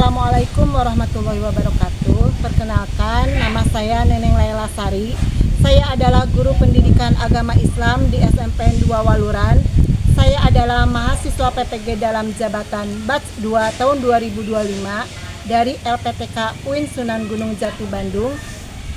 Assalamualaikum warahmatullahi wabarakatuh. Perkenalkan, nama saya Neneng Laila Sari. Saya adalah guru pendidikan agama Islam di SMPN 2 Waluran. Saya adalah mahasiswa PPG dalam jabatan Batch 2 tahun 2025 dari LPTK UIN Sunan Gunung Jati Bandung.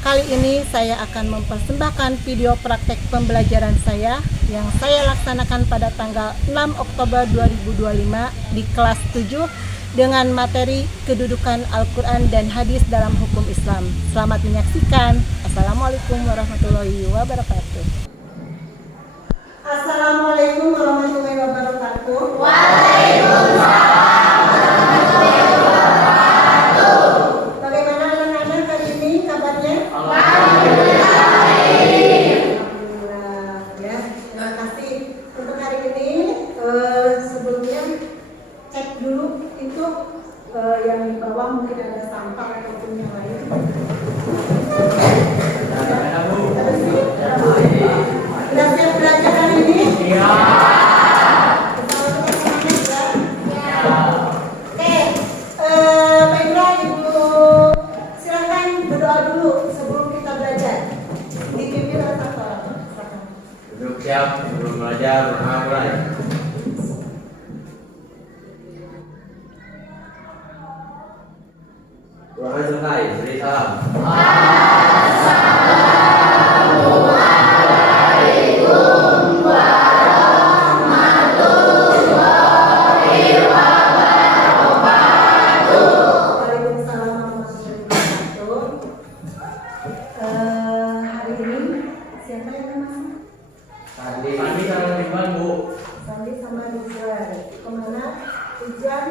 Kali ini saya akan mempersembahkan video praktek pembelajaran saya yang saya laksanakan pada tanggal 6 Oktober 2025 di kelas 7 dengan materi kedudukan Al-Quran dan hadis dalam hukum Islam. Selamat menyaksikan. Assalamualaikum warahmatullahi wabarakatuh. Assalamualaikum warahmatullahi wabarakatuh. Waalaikumsalam warahmatullahi wabarakatuh. Bagaimana anak-anak hari ini kabarnya? Alhamdulillah. Alhamdulillah ya. Terima kasih. Untuk hari ini sebelumnya cek dulu itu yang di bawah mungkin ada sampah ataupun yang lain. Sudah siap belajar hari ini? Iya. Oke, Pak Indra, Ibu silakan berdoa dulu sebelum kita belajar. Dipimpin oleh satu orang. Duduk siap sebelum belajar, mulai. Doa selesai, beri salam. Assalamualaikum warahmatullahi wabarakatuh. Waalaikumsalam warahmatullahi wabarakatuh. Hari ini siapa yang akan masuk? Sandi sama Ridwan, Bu. Sandi sama Rizwan. Kemana? Hujan?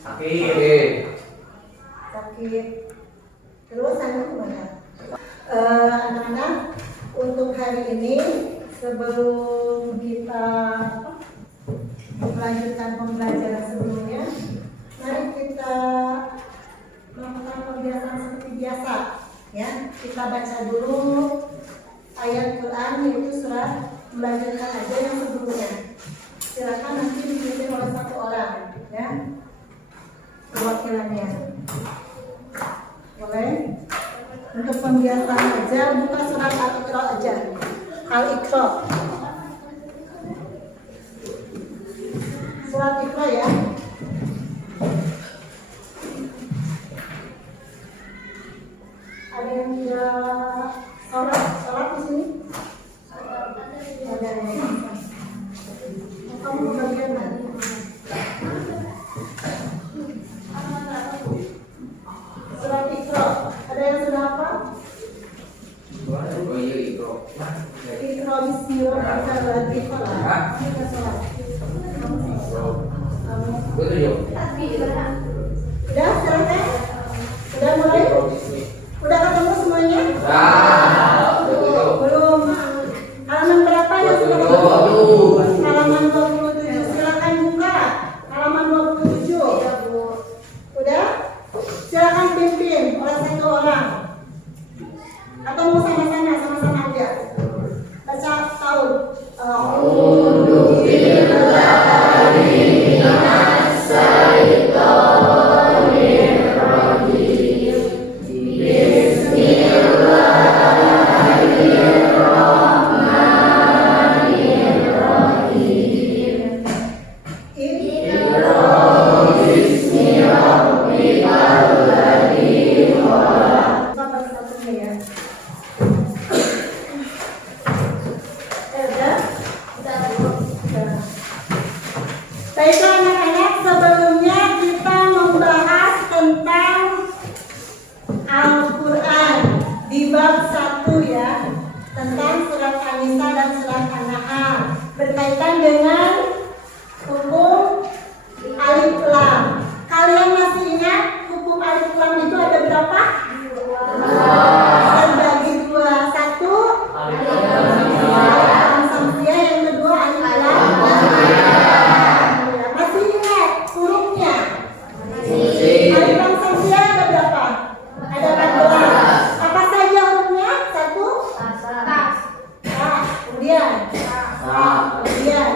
Sakit. Sakit. Terus Sandi kemana? Anak-anak, untuk hari ini sebelum kita melanjutkan pembelajaran sebelumnya, mari kita melakukan pembiasaan seperti biasa. Ya, kita baca dulu ayat Quran yaitu surat, melanjutkan aja yang sebelumnya. Silakan nanti dipimpin oleh satu orang, ya, perwakilannya. Boleh? Untuk pembiasaan aja, buka surat Al-Iqra aja. Al-Iqra. Surat Iqra ya. Ada yang tidak sholat di sini? Ada yang kamu bagian mana? Surat Iqra. Ada yang sudah apa? Oh iya, Iqra. Iqra bismillahirrahmanirrahim. Kita sholat. Betul, yuk. Udah, silakan. Udah mulai? Udah ketemu semuanya? Belum. Halaman berapa yang sudah ketemu? Halaman 27. Silakan buka. Halaman 27. Udah? Silakan pimpin oleh satu orang. Atau mau sama-sama aja. Baca tahun. Baiklah anak-anak, sebelumnya kita membahas tentang Al-Quran di bab 1 ya, tentang surat An-Nisa dan surat An-Nahl berkaitan dengan hukum alif lam. Kalian masih ingat hukum alif lam itu ada berapa? Terbagi dua. Satu alif lam samsiah, yang kedua alif lam. Masih ingat hurufnya? Alif lam samsiah ada berapa? Ada 14. Apa saja hurufnya? Satu? Kemudian? Kemudian?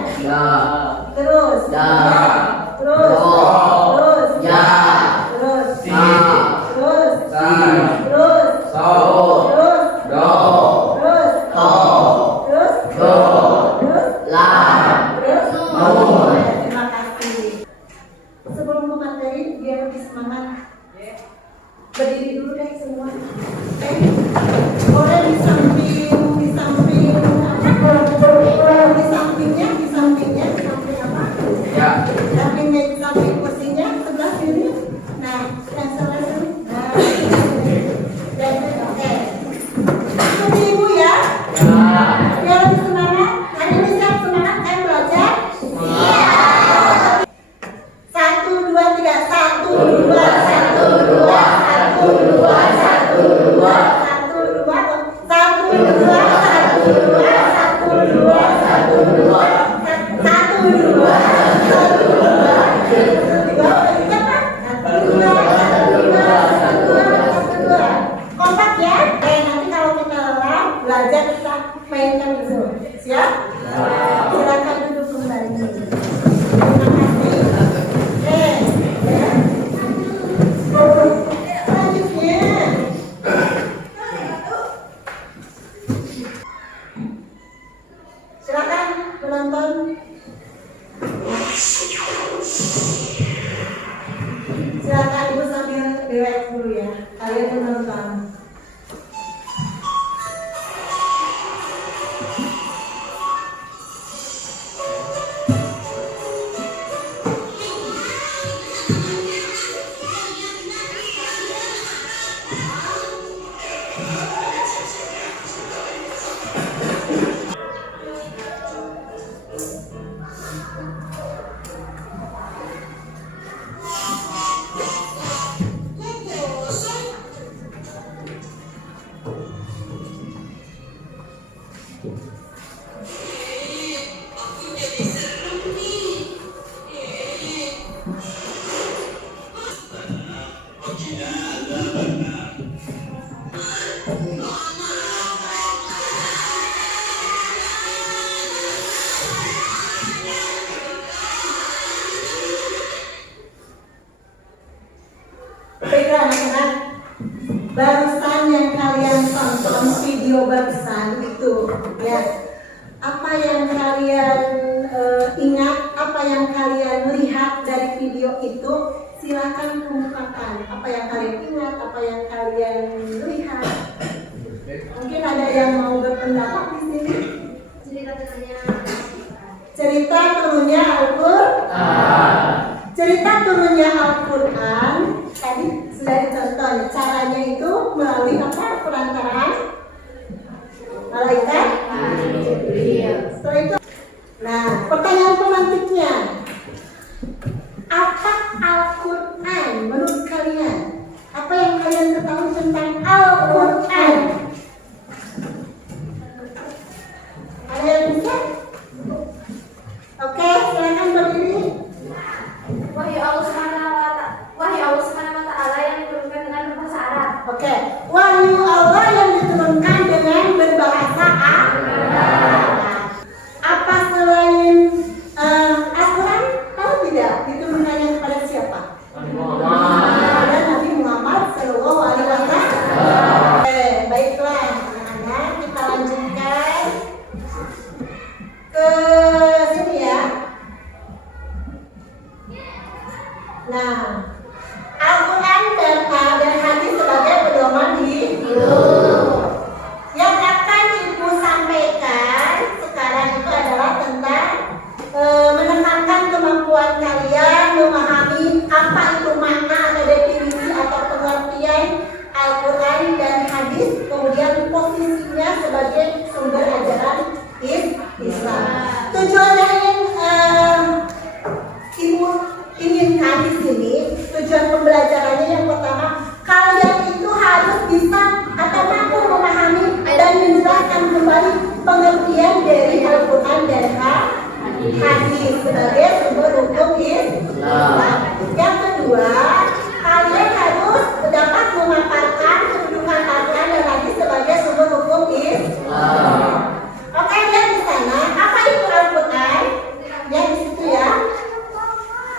Samping kursinya sebelah sini. Nah, yang sebelah sini. Nah, dan oke. Ikuti ibu ya. Biar lebih semangat. Hari ini siap semangat kan belajar? Iya. 1, 2, 3. 1, 2, 1, 2, 1, 2, 1, 2, 1, 2, 1, 2, 1, 2, 1, 2, 1, 2, 1, 2. Kompak ya. Nanti kalau kita lelah belajar kita mainkan dulu. Siap? Silakan duduk kembali. Terima kasih. Selanjutnya. Silakan penonton. Silakan ibu sambil relax dulu ya. Kalian menonton. Baiklah anak-anak, barusan yang kalian tonton video barusan itu ya, apa yang kalian ingat, apa yang kalian lihat dari video itu, silakan kemukakan apa yang kalian ingat, apa yang kalian lihat. Mungkin ada yang mau berpendapat di sini. Cerita turunnya Al-Quran. Cerita turunnya Al-Quran tadi sudah ditonton. Caranya itu melalui apa? Perantaraan malaikat. Setelah itu, nah pertanyaan pemantiknya, apa Al-Quran menurut kalian? Apa yang kalian ketahui tentang Al-Quran? Ada yang bisa? Oke, silakan berdiri. Wahyu Allah Subhanahu wa Ta'ala yang diturunkan dengan berbahasa Arab. Oke, wahyu Allah yang diturunkan dengan berbahasa Arab. Apa selain Al-Quran? Tahu tidak diturunkannya kepada siapa? Kepada Nabi Muhammad SAW. Baiklah, anak-anak, kita lanjutkan ke sini ya. Nah, Al-Quran dan hadis sebagai pedoman hidup. Yang akan ibu sampaikan sekarang itu adalah tentang menekankan kemampuan kalian memahami apa itu makna atau definisi atau pengertian Al-Quran dan hadis, kemudian posisinya sebagai sumber ajaran Islam. Tujuan yang ibu inginkan di sini, tujuan pembelajarannya yang pertama, kalian itu harus bisa atau mampu memahami dan menjelaskan kembali pengertian dari Al-Quran dan hadis sebagai sumber hukum Islam. Yang kedua, kalian harus dapat memaparkan kedudukan Al-Quran dan hadis sebagai sumber hukum Islam. Oke, lihat di sana, apa itu Al-Quran? Lihat di situ ya.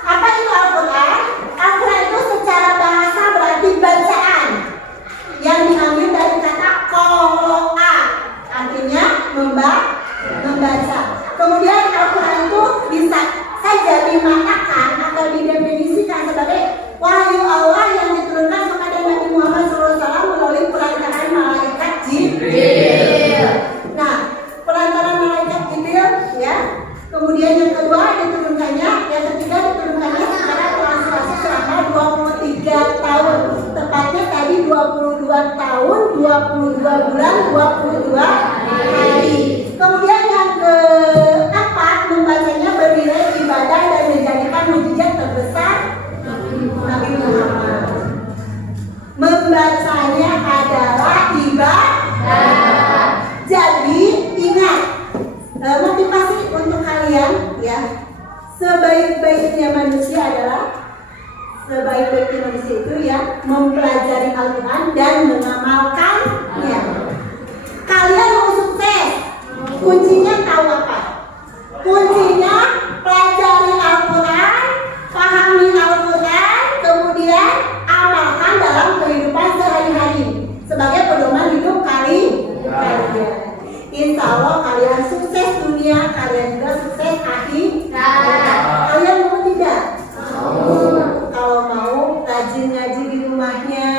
Apa itu Al-Quran? Al-Quran itu secara bahasa berarti bacaan yang diambil dari kata qoro'a, artinya membaca. Kemudian Al-Quran itu bisa saja dimaknakan atau didefinisikan sebagai wahyu Allah yang diturunkan kepada Nabi Muhammad SAW melalui perantaraan malaikat Jibril. Nah, perantaraan malaikat Jibril ya. Kemudian yang kedua diturunkannya, yang ketiga 22 bulan 22 hari. Kemudian yang keempat, membacanya bernilai ibadah dan menjadikan mukjizat terbesar Nabi Muhammad. Membacanya adalah ibadah. Jadi ingat, motivasi untuk kalian ya, sebaik-baiknya manusia adalah itu ya mempelajari Al-Quran dan mengamalkannya. Kalian mau sukses, kuncinya tahu apa? Kuncinya pelajari Al-Quran, pahami Al-Quran, kemudian amalkan dalam kehidupan sehari-hari sebagai pedoman hidup kalian. Insya Allah kalian sukses dunia, kalian juga sukses akhirat. Kalian mau tidak? Kalau mau, rajin ngaji di rumahnya.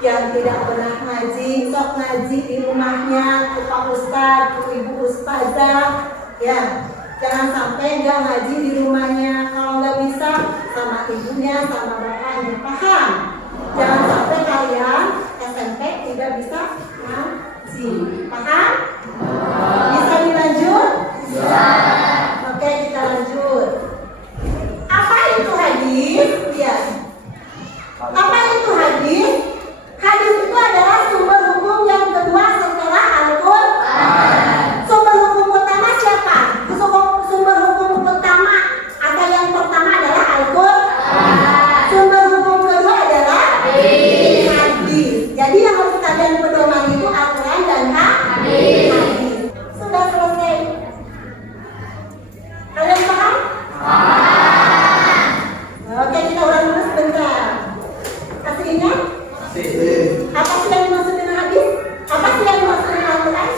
Yang tidak pernah ngaji, sok ngaji di rumahnya ke Pak Ustadz, ke Ibu Ustazah. Ya, jangan sampai nggak ngaji di rumahnya. Kalau nggak bisa, sama ibunya, sama bapaknya. Paham? Jangan sampai kalian SMP tidak bisa ngaji. Paham? Bisa dilanjut? Bisa. Oke, kita lanjut. Apa itu hadis? Ya. Apa itu hadis? Hadis itu adalah sumber hukum yang kedua setelah Al-Quran. Sumber hukum utama siapa? Sumber hukum utama atau yang pertama adalah Al-Quran. Sumber hukum kedua adalah hadis. Jadi yang harus kalian pedoman itu Al-Quran dan hadis. Sudah selesai. Kalian paham? Oke, kita ulang dulu sebentar. Kasih ingat? Apa sih yang dimaksud dengan hadis? Apa sih yang dimaksud dengan Al-Quran?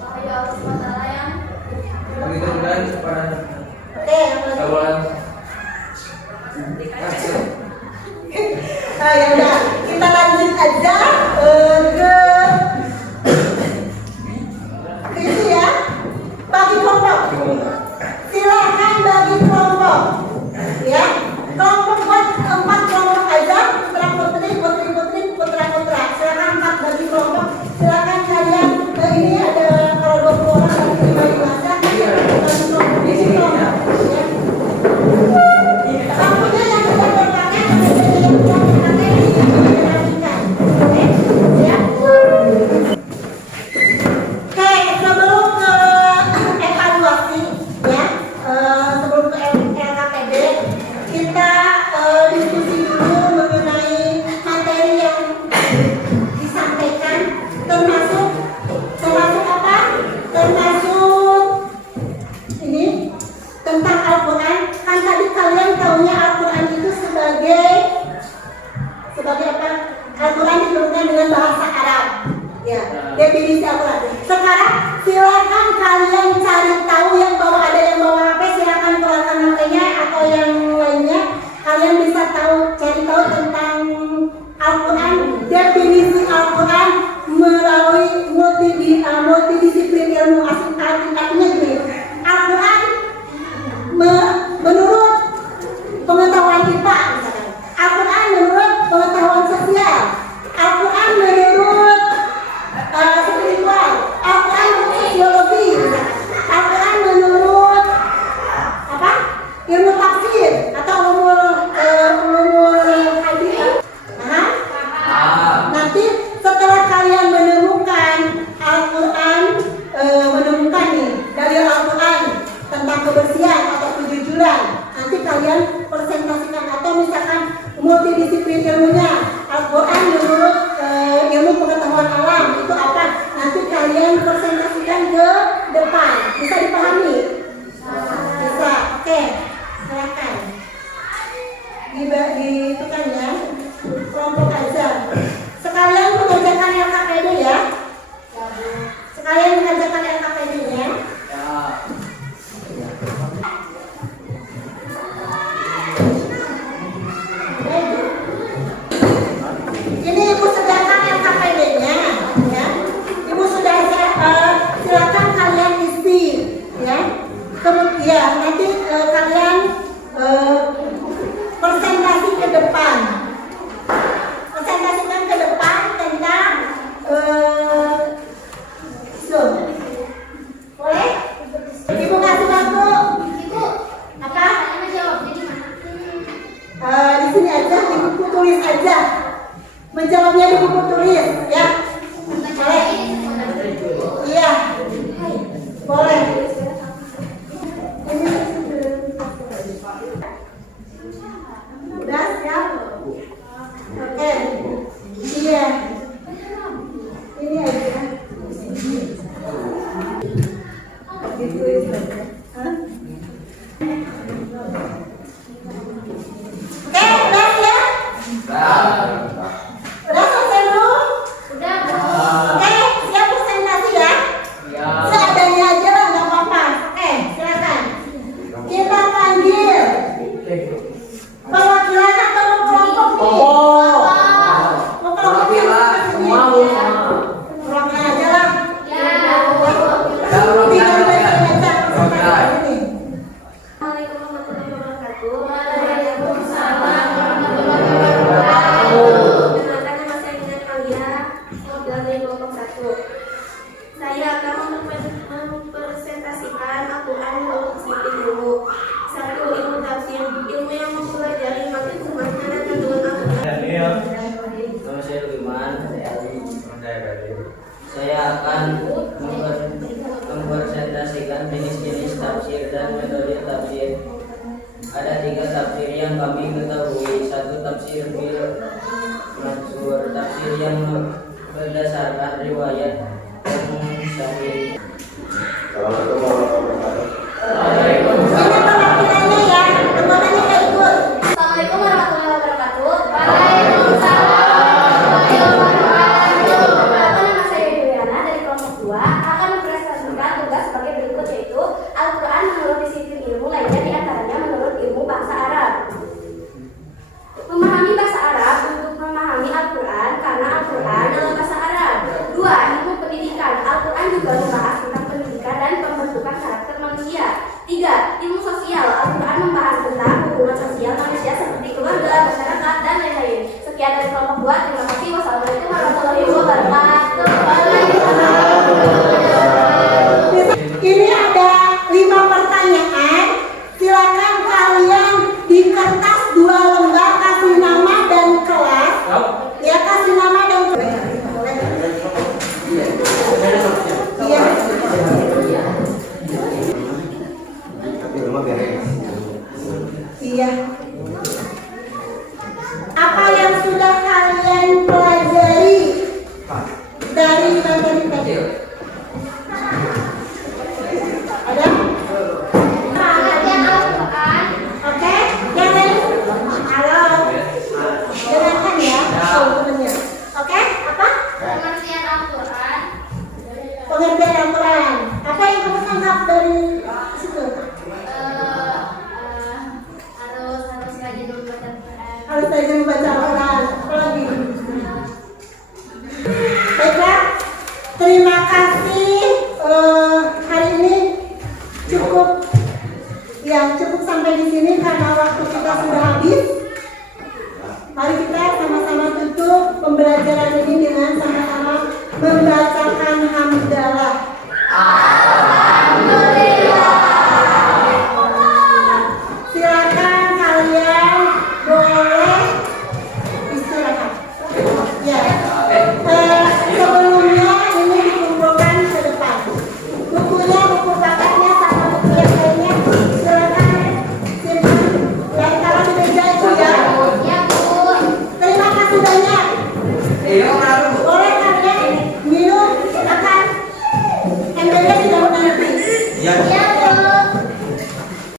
Wahyu Allah SWT yang Beritahukan kepada Oke, yang lagi. kawan. Ya udah, kita lanjut aja ke itu ya. Bagi kelompok. Silakan bagi kelompok. Ya. Kelompok buat 4 kelompok aja, putra-putri, putri-putri, putra-putra. Silakan 4 bagi kelompok. Silakan kalian ini ada kalau 20 orang bagi 5 aja. Bagi kelompok ini kelompok. Ya. Lampunya yang sudah berpakai, yang sudah dipakai dirapikan. Oke, siap? Oke, sebelum ke evaluasi, ya, sebelum ke LKPD, kita diskusi dulu mengenai materi yang disampaikan, termasuk apa? Termasuk ini tentang Al-Quran. Kan tadi kalian tahunya Al-Quran itu sebagai apa? Al-Quran diturunkan dengan bahasa Arab. Ya, definisi Al-Quran. Sekarang silakan kalian cari tahu, yang bawa ada yang bawa HP silakan keluarkan HP-nya atau yang lainnya. Kalian bisa cari tahu tentang Al-Quran, definisi Al-Quran melalui multidisiplin ilmu. Artinya gini, Al-Quran menurut pengetahuan IPA misalkan, Al-Quran menurut pengetahuan sosial, Al-Quran menurut spiritual, Al-Quran menurut sosiologi misalkan, Al-Quran menurut apa? Ilmu tafsir atau umur hadis. Nanti setelah kalian menemukan Al-Quran, menemukan nih dari Al-Quran tentang kebersihan atau kejujuran, nanti kalian presentasikan. Atau misalkan multidisiplin ilmunya, Al-Quran menurut ilmu pengetahuan alam itu apa, nanti kalian presentasikan ke depan. Bisa dipahami? Bisa. Oke, silakan itu kan ya, kelompok aja. Sekalian mengerjakan LKPD ya. Sekalian mengerjakan LKPD-nya. Ini Ibu sediakan LKPD-nya, ya. Ibu sudah silakan kalian isi, ya. Kemudian nanti kalian presentasi ke depan. sini aja di buku tulis aja. Menjawabnya di buku tulis, ya. Boleh? Iya. Boleh. Udah siap? Oke. Iya. Ini aja. Ditulis aja. Hah? Oke, udah ya? Udah selesai belum? Udah, Bu. Oke, siap presentasi ya? Seadanya aja lah, nggak apa-apa. Oke, silakan. Kita panggil perwakilan atau kelompok nih? Mau kelompok yang perwakilan aja lah. Tinggal baca presentasi ini. Assalamualaikum warahmatullahi wabarakatuh. Waalaikumsalam warahmatullahi wabarakatuh. Perkenalkan nama saya Nina Kalia, dari kelompok 1. Saya akan mempresentasikan Al-Quran untuk sedikit ilmu. 1. Ilmu tafsir, ilmu yang mempelajari makna dan kandungan Al-Quran. Nama saya Luqman. Saya akan mempresentasikan jenis-jenis tafsir dan metode tafsir. Ada 3 tafsir yang kami ketahui. 1. Tafsir bil mansur, tafsir yang berdasarkan riwayat yang sahih. Ini perwakilannya ya, teman-temannya nggak ikut. Assalamualaikum warahmatullahi wabarakatuh. Perkenalkan nama saya Yuliana dari kelompok 2 akan mempresentasikan tugas sebagai berikut, yaitu Al-Quran menurut disiplin ilmu lainnya, diantaranya menurut ilmu bahasa Arab. Memahami bahasa Arab untuk memahami Al-Quran karena Al-Quran adalah bahasa Arab. 2. Ilmu pendidikan. Al-Quran juga membahas tentang pendidikan dan pembentukan karakter manusia. 3. Ilmu sosial. Al-Quran membahas tentang hubungan sosial manusia seperti keluarga, masyarakat, dan lain-lain. Sekian dari kelompok 2. Terima kasih. Wassalamualaikum warahmatullahi wabarakatuh. Ini ada 5 pertanyaan. Silakan kalian di kertas 2 lembar kasih nama dan kelas. Ya, kasih nama dan kelas. Iya. Iya. Apa yang sudah kalian pelajari dari materi tadi? Ada? Pengertian Al-Quran. Oke, yang lain? Halo. Dengarkan ya, teman-temannya. Oke, apa? Pengertian Al-Quran. Pengertian Al-Quran. Apa yang kamu tangkap dari situ? Harus rajin membaca Al-Quran. Harus rajin membaca Al-Quran. Apa lagi? Baiklah, terima kasih. Hari ini cukup sampai di sini karena waktu kita sudah habis. Mari kita sama-sama tutup pembelajaran ini dengan sama-sama membacakan hamdalah.